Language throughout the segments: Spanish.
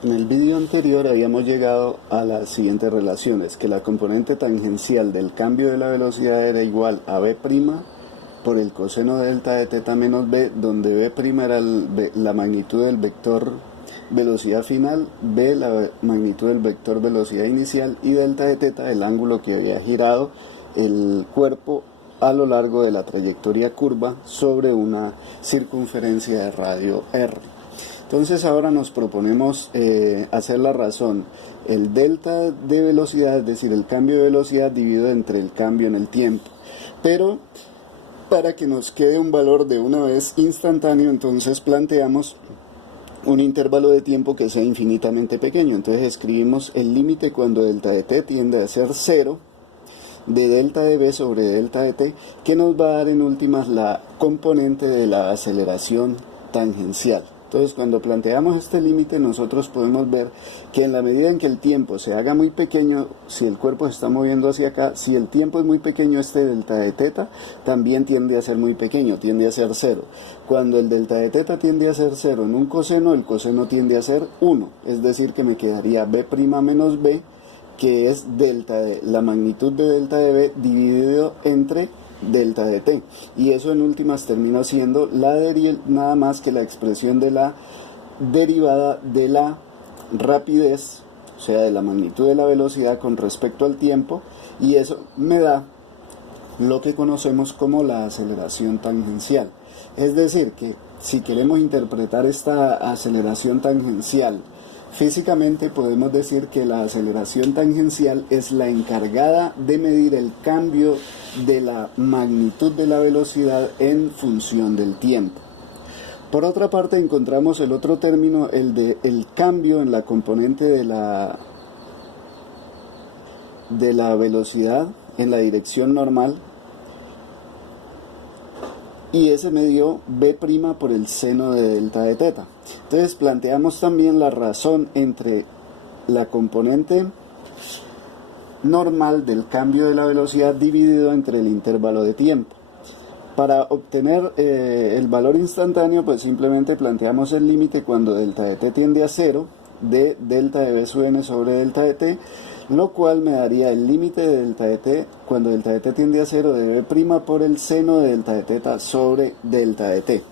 En el vídeo anterior habíamos llegado a las siguientes relaciones, que la componente tangencial del cambio de la velocidad era igual a b' por el coseno de delta de teta menos b, donde b' era la magnitud del vector velocidad final, b la magnitud del vector velocidad inicial y delta de teta el ángulo que había girado el cuerpo a lo largo de la trayectoria curva sobre una circunferencia de radio r. Entonces ahora nos proponemos hacer la razón, el delta de velocidad, es decir, el cambio de velocidad dividido entre el cambio en el tiempo. Pero para que nos quede un valor de una vez instantáneo, entonces planteamos un intervalo de tiempo que sea infinitamente pequeño. Entonces escribimos el límite cuando delta de t tiende a ser 0 de delta de b sobre delta de t, que nos va a dar en últimas la componente de la aceleración tangencial. Entonces, cuando planteamos este límite, nosotros podemos ver que en la medida en que el tiempo se haga muy pequeño, si el cuerpo se está moviendo hacia acá, si el tiempo es muy pequeño, este delta de teta también tiende a ser muy pequeño, tiende a ser 0. Cuando el delta de teta tiende a ser 0 en un coseno, el coseno tiende a ser 1, es decir, que me quedaría b' menos b, que es la magnitud de delta de b dividido entre delta de t, y eso en últimas termina siendo nada más que la expresión de la derivada de la rapidez, o sea, de la magnitud de la velocidad con respecto al tiempo, y eso me da lo que conocemos como la aceleración tangencial. Es decir, que si queremos interpretar esta aceleración tangencial físicamente, podemos decir que la aceleración tangencial es la encargada de medir el cambio de la magnitud de la velocidad en función del tiempo. Por otra parte, encontramos el otro término, el cambio en la componente de la velocidad en la dirección normal, y ese me dio b' por el seno de delta de teta. Entonces planteamos también la razón entre la componente normal del cambio de la velocidad dividido entre el intervalo de tiempo. Para obtener el valor instantáneo, pues simplemente planteamos el límite cuando delta de t tiende a 0 de delta de b sub n sobre delta de t, lo cual me daría el límite de delta de t cuando delta de t tiende a 0 de b' por el seno de delta de teta sobre delta de t.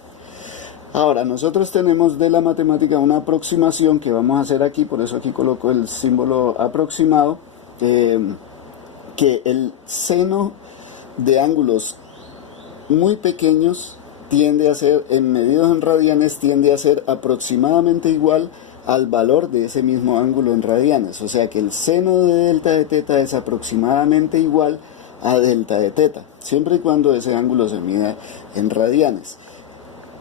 Ahora, nosotros tenemos de la matemática una aproximación que vamos a hacer aquí, por eso aquí coloco el símbolo aproximado, que el seno de ángulos muy pequeños tiende a ser, medidos en radianes, tiende a ser aproximadamente igual al valor de ese mismo ángulo en radianes, o sea que el seno de delta de teta es aproximadamente igual a delta de teta, siempre y cuando ese ángulo se mida en radianes.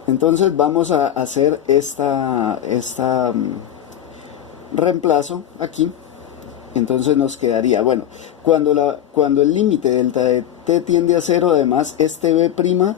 Entonces vamos a hacer esta reemplazo aquí. Entonces nos quedaría, bueno, cuando el límite delta de t tiende a 0, además este b'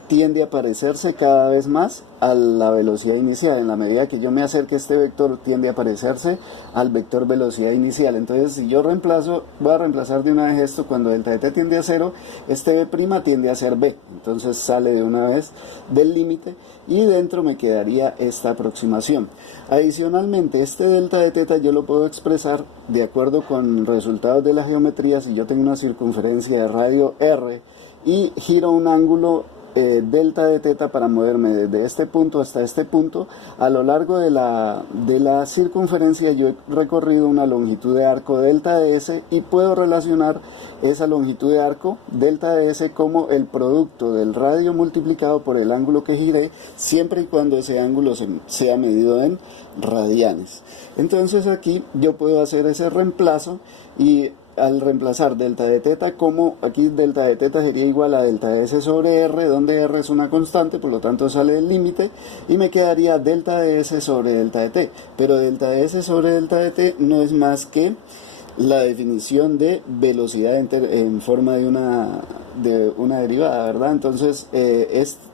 tiende a parecerse cada vez más a la velocidad inicial. En la medida que yo me acerque, este vector tiende a parecerse al vector velocidad inicial. Entonces, si yo voy a reemplazar de una vez esto, cuando delta de t tiende a 0, este b' tiende a ser b. Entonces sale de una vez del límite y dentro me quedaría esta aproximación. Adicionalmente, este delta de teta yo lo puedo expresar de acuerdo con resultados de la geometría. Si yo tengo una circunferencia de radio r y giro un ángulo delta de teta para moverme desde este punto hasta este punto, a lo largo de la circunferencia yo he recorrido una longitud de arco delta de s y puedo relacionar esa longitud de arco delta de s como el producto del radio multiplicado por el ángulo que giré, siempre y cuando ese ángulo sea medido en radianes. Entonces aquí yo puedo hacer ese reemplazo, y al reemplazar delta de teta como, aquí delta de teta sería igual a delta de s sobre r, donde r es una constante, por lo tanto sale del límite, y me quedaría delta de s sobre delta de t, pero delta de s sobre delta de t no es más que la definición de velocidad en forma de una derivada, ¿verdad? Entonces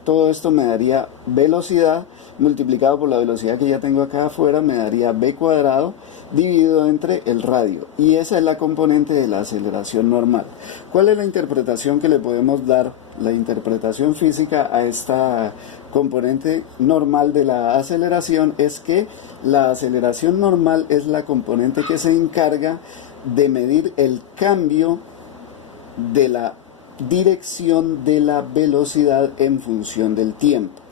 todo esto me daría velocidad multiplicado por la velocidad que ya tengo acá afuera, me daría b cuadrado dividido entre el radio, y esa es la componente de la aceleración normal. ¿Cuál es la interpretación que le podemos dar, la interpretación física a esta componente normal de la aceleración es que la aceleración normal es la componente que se encarga de medir el cambio de la dirección de la velocidad en función del tiempo.